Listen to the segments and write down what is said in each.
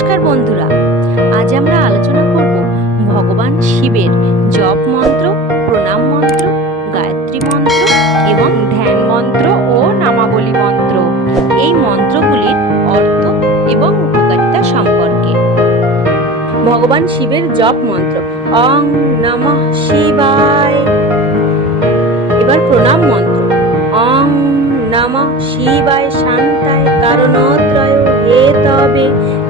নমস্কার বন্ধুরা, আজ আমরা আলোচনা করব ভগবান শিবের জপ মন্ত্র, প্রণাম মন্ত্র, গায়ত্রী মন্ত্র এবং ধ্যান মন্ত্র ও নামাবলী মন্ত্র। এই মন্ত্রগুলির অর্থ এবং উপকারিতা সম্পর্কে। ভগবান শিবের জপ মন্ত্র ওং নমঃ শিবায়। এবার প্রণাম মন্ত্র ওং নমঃ শিবায় শান্তায় কারণোদ্রয় হেতবে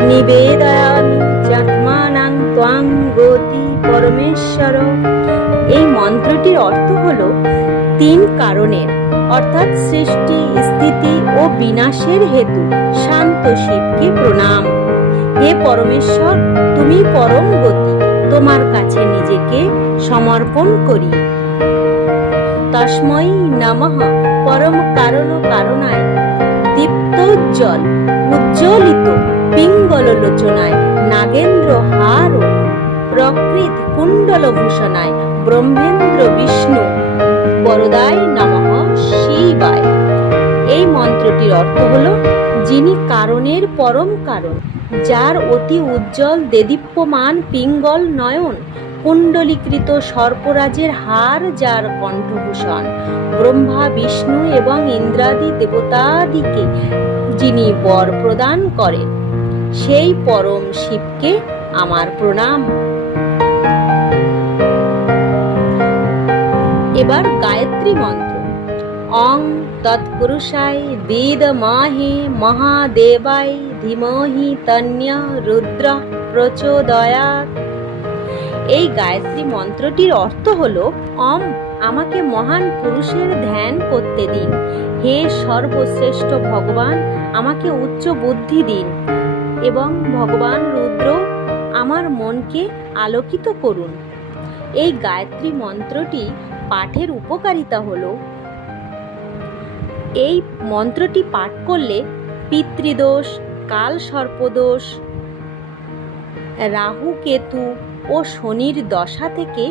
নিবেদয়ামি চাত্মানাং ত্বাং গতি পরমেশ্বর। এই মন্ত্রটির অর্থ হলো তিন কারণের অর্থাৎ সৃষ্টি, স্থিতি ও বিনাশের হেতু শান্ত শিবকে প্রণাম। হে পরমেশ্বর, তুমি পরম গতি, তোমার কাছে নিজেকে সমর্পণ করি। তস্मै নমঃ পরম কারণ কারণায় দীপ্তোজ্জ্বল উজ্জ্বলিত পিঙ্গল লোচনায় নাগেন্দ্র হার প্রকৃত কুণ্ডল ভূষণায় ব্রহ্মেন্দ্র বিষ্ণু বরদায় নমঃ শিবায়। এই মন্ত্রটির অর্থ হলো যিনি কারণের পরম কারণ, যার অতি উজ্জ্বল দেদীপ্যমান পিঙ্গল নয়ন, কুণ্ডলীকৃত সর্পরাজের হার যার কণ্ঠভূষণ, ব্রহ্মা বিষ্ণু এবং ইন্দ্রাদি দেবতাদিকে যিনি বর প্রদান করেন, সেই পরম শিবকে আমার প্রণাম। এবার গায়ত্রী মন্ত্র ওং তৎপুরুষায় বিদমহে মহাদেবায় ধীমহি তন্যা রুদ্র প্রচোদয়াৎ। এই গায়ত্রী মন্ত্রটির অর্থ হলো আমাকে মহান পুরুষের ধ্যান করতে দিন। হে সর্বশ্রেষ্ঠ ভগবান, আমাকে উচ্চ বুদ্ধি দিন এবং ভগবান রুদ্র আমার মনকে আলোকিত করুন। এই গায়ত্রী মন্ত্রটি পাঠের উপকারিতা হলো এই মন্ত্রটি পাঠ করলে পিতৃদোষ, কাল সর্পদোষ, রাহু কেতু ও শনির দশা থেকে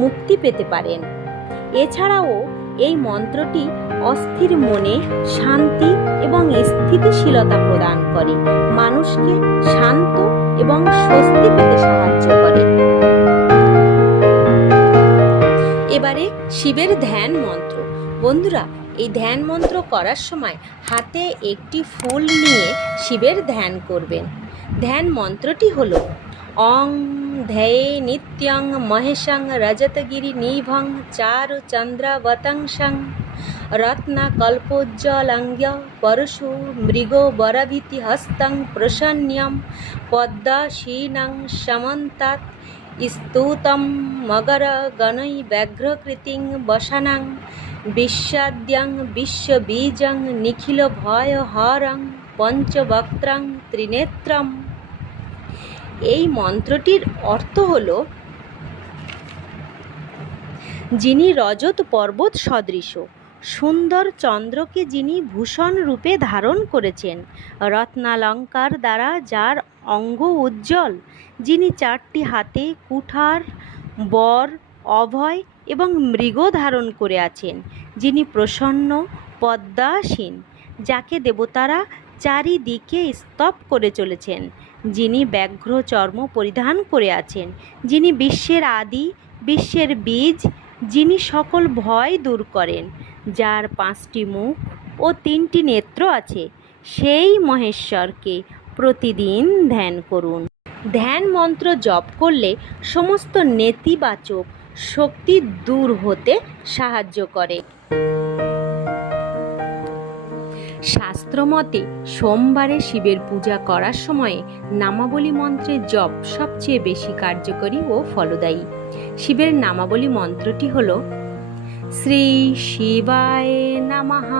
মুক্তি পেতে পারেন। এছাড়াও এই মন্ত্রটি অস্থির মনে শান্তি এবং স্থিতিশীলতা প্রদান করে, মানুষকে শান্ত এবং স্বস্তি পেতে সাহায্য করে। এবারে শিবের ধ্যান মন্ত্র। বন্ধুরা, এই ধ্যান মন্ত্র করার সময় হাতে একটি ফুল নিয়ে শিবের ধ্যান করবেন। ধ্যান মন্ত্রটি হলো ওং ধ্যেয়ে নিত্যং মহেশং রজতগিরি নিভং চারু চন্দ্রাবতংসং রত্নকল্পোজ্জ্বলঙ্গ পরশু মৃগো বরভিতি হস্তং প্রসন্ন্যম পদ্মাসীনং সমন্তাৎ স্তুতং মগর গণৈ ব্যাঘ্রকৃতিং বসানং বিশ্বাদ্যং বিশ্ববীজং নিখিল ভয়হরং পঞ্চবক্ত্রং ত্রিনেত্রম। এই মন্ত্রটির অর্থ হল যিনি রজত পর্বত সদৃশ সুন্দর চন্দ্রকে যিনি ভূষণ রূপে ধারণ করেছেন, রত্নালঙ্কার দ্বারা যার অঙ্গ উজ্জ্বল, যিনি চারটি হাতে কুঠার, বর, অভয় এবং মৃগ ধারণ করে আছেন, যিনি প্রসন্ন পদ্মাসীন, যাকে দেবতারা চারিদিকে স্তব করে চলেছেন, যিনি ব্যাঘ্র চর্ম পরিধান করে আছেন, যিনি বিশ্বের আদি, বিশ্বের বীজ, যিনি সকল ভয় দূর করেন, যার 5টি মুখ ও 3টি নেত্র আছে, সেই মহেশ্বরকে প্রতিদিন ধ্যান করুন। ধ্যান মন্ত্র জপ করলে সমস্ত নেতিবাচক শক্তি দূর হতে সাহায্য করে। শাস্ত্রমতে সোমবারে শিবের পূজা করার সময় নামাবলী মন্ত্রের জপ সবচেয়ে বেশি কার্যকরী ও ফলদায়ী। শিবের নামাবলী মন্ত্রটি হল শ্রী শিবায় নমঃ,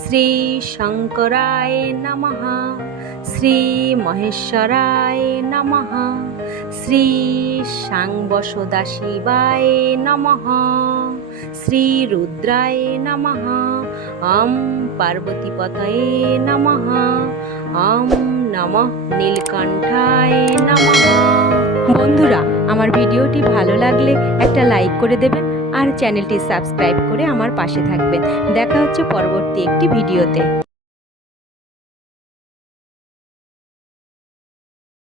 শ্রী শঙ্করায় নমঃ, শ্রী মহেশ্বরায় নমঃ, শ্রী সাংবসদাশিবায় নমঃ, শ্রী রুদ্রায় নমঃ, ওম পার্বতীপতয়ে নমঃ, ওম নমঃ নীলকণ্ঠায় নমঃ। বন্ধুরা, আমার ভিডিওটি ভালো লাগলে একটা লাইক করে দেবেন আর চ্যানেলটি সাবস্ক্রাইব করে আমার পাশে থাকবেন। দেখা হচ্ছে পরবর্তী একটি ভিডিওতে।